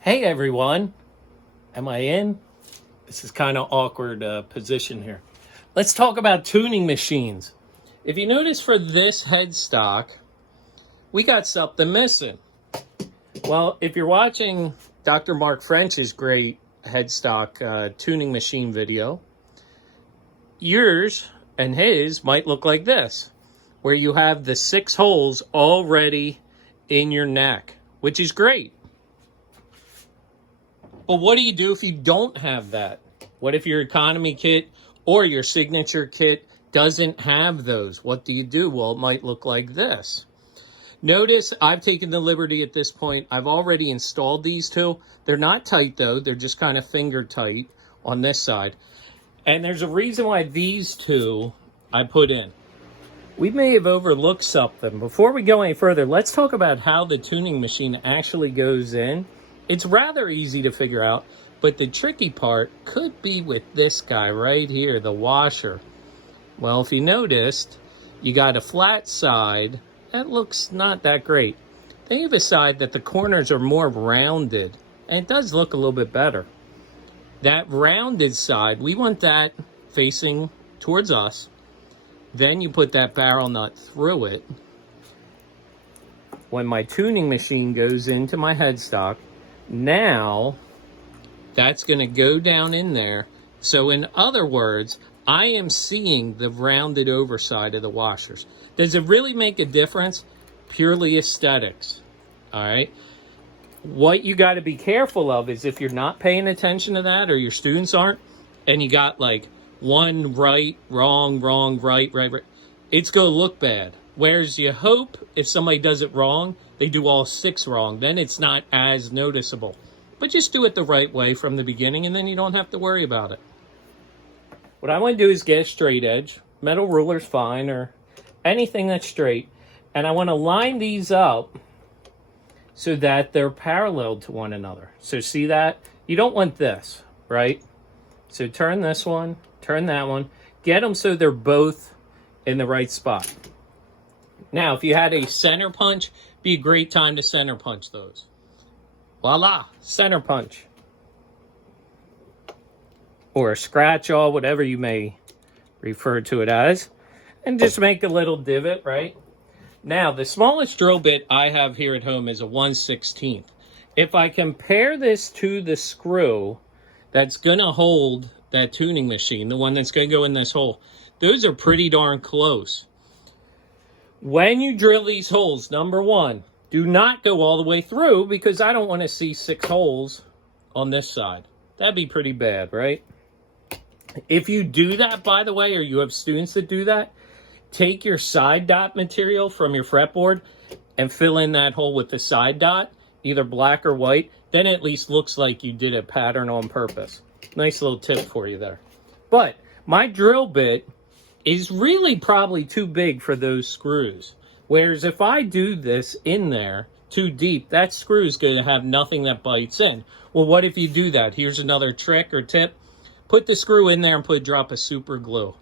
Hey everyone, am I in? This is kind of awkward position here. Let's talk about tuning machines. If you notice for this headstock, we got something missing. Well, if you're watching Dr. Mark French's great headstock tuning machine video, yours and his might look like this, where you have the 6 holes already in your neck, which is great. But what do you do if you don't have that? What if your economy kit or your signature kit doesn't have those? What do you do? Well, it might look like this. Notice I've taken the liberty at this point. I've already installed these two. They're not tight though. They're just kind of finger tight on this side. And there's a reason why these two I put in. We may have overlooked something. Before we go any further, let's talk about how the tuning machine actually goes in. It's rather easy to figure out, but the tricky part could be with this guy right here, the washer. Well, if you noticed, you got a flat side. That looks not that great. Then you have a side that the corners are more rounded, and it does look a little bit better. That rounded side, we want that facing towards us. Then you put that barrel nut through it. When my tuning machine goes into my headstock, now that's going to go down in there. So in other words, I am seeing the rounded overside of the washers. Does it really make a difference? Purely aesthetics. All right. What you got to be careful of is if you're not paying attention to that, or your students aren't, and you got like one right, wrong, right, it's going to look bad. Whereas you hope if somebody does it wrong, they do all 6 wrong. Then it's not as noticeable. But just do it the right way from the beginning, and then you don't have to worry about it. What I want to do is get a straight edge. Metal ruler's fine, or anything that's straight. And I want to line these up so that they're parallel to one another. So see that? You don't want this, right? So turn this one, turn that one. Get them so they're both in the right spot. Now, if you had a center punch, be a great time to center punch those. Voila, center punch. Or a scratch awl, whatever you may refer to it as. And just make a little divot, right? Now, the smallest drill bit I have here at home is a 1/16. If I compare this to the screw that's going to hold that tuning machine, the one that's going to go in this hole, those are pretty darn close. When you drill these holes, number one, do not go all the way through, because I don't want to see 6 holes on this side. That'd be pretty bad, right? If you do that, by the way, or you have students that do that, take your side dot material from your fretboard and fill in that hole with the side dot, either black or white. Then it at least looks like you did a pattern on purpose. Nice little tip for you there. But my drill bit is really probably too big for those screws. Whereas if I do this in there too deep, that screw is going to have nothing that bites in. Well, what if you do that? Here's another trick or tip. Put the screw in there and put a drop of super glue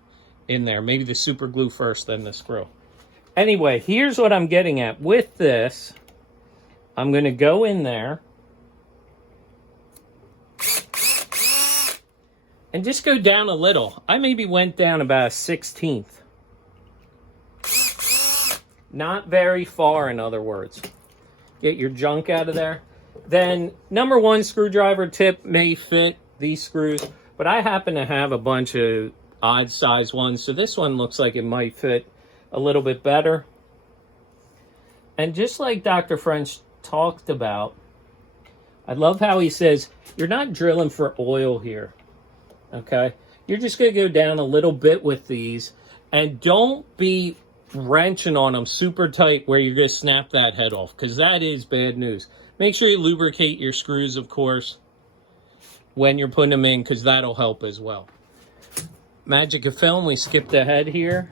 in there. Maybe the super glue first, then the screw. Anyway, here's what I'm getting at. With this, I'm going to go in there and just go down a little. I maybe went down about a 1/16. Not very far, in other words. Get your junk out of there. Then, number one screwdriver tip may fit these screws, but I happen to have a bunch of odd size ones, so this one looks like it might fit a little bit better. And just like Dr. French talked about, I love how he says, you're not drilling for oil here. Okay, you're just going to go down a little bit with these, and don't be wrenching on them super tight where you're going to snap that head off, because that is bad news. Make sure you lubricate your screws, of course, when you're putting them in, because that'll help as well. Magic of film, we skipped ahead here,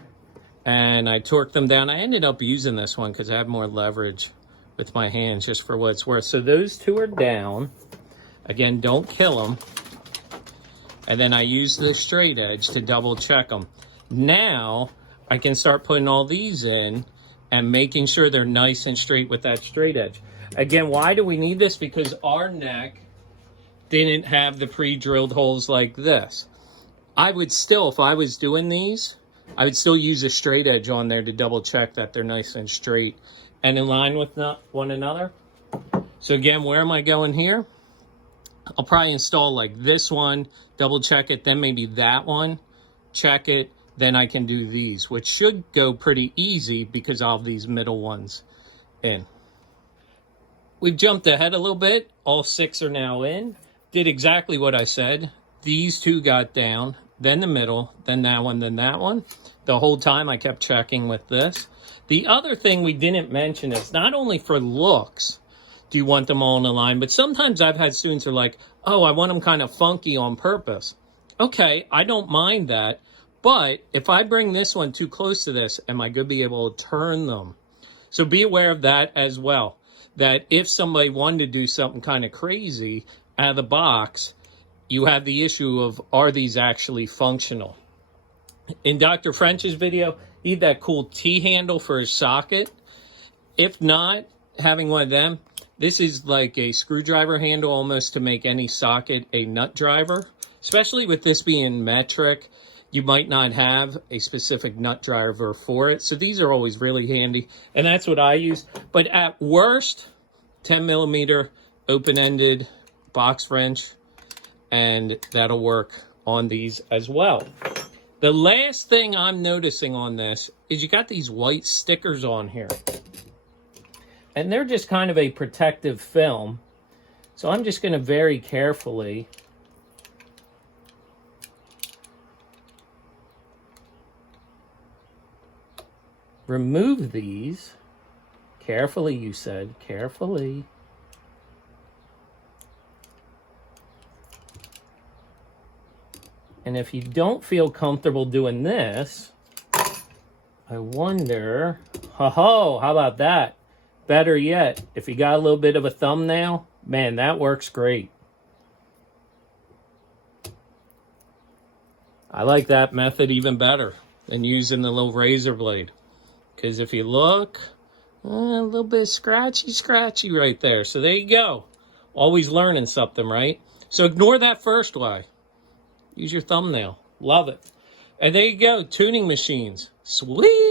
and I torqued them down. I ended up using this one because I have more leverage with my hands, just for what it's worth. So those two are down. Again, don't kill them. And then I use the straight edge to double check them. Now I can start putting all these in and making sure they're nice and straight with that straight edge. Again, why do we need this? Because our neck didn't have the pre-drilled holes like this. I would still, if I was doing these, I would still use a straight edge on there to double check that they're nice and straight and in line with one another. So again, where am I going here? I'll probably install like this one, double check it, then maybe that one, check it, then I can do these, which should go pretty easy because I'll have these middle ones in. We've jumped ahead a little bit. All 6 are now in. Did exactly what I said. These 2 got down, then the middle, then that one, then that one. The whole time I kept checking with this. The other thing we didn't mention is not only for looks do you want them all in a line, but sometimes I've had students who are like, oh, I want them kind of funky on purpose. Okay, I don't mind that. But if I bring this one too close to this, am I going to be able to turn them? So be aware of that as well. That if somebody wanted to do something kind of crazy out of the box, you have the issue of, are these actually functional? In Dr. French's video, he had that cool T-handle for his socket. If not, having one of them, this is like a screwdriver handle almost to make any socket a nut driver. Especially with this being metric, you might not have a specific nut driver for it. So these are always really handy. And that's what I use. But at worst, 10 millimeter open-ended box wrench. And that'll work on these as well. The last thing I'm noticing on this is you got these white stickers on here. And they're just kind of a protective film. So I'm just going to very carefully remove these. Carefully, you said. Carefully. And if you don't feel comfortable doing this, I wonder, how about that? Better yet, if you got a little bit of a thumbnail, man, that works great. I like that method even better than using the little razor blade. Because if you look, a little bit scratchy right there. So there you go. Always learning something, right? So ignore that first way. Use your thumbnail. Love it. And there you go, tuning machines. Sweet.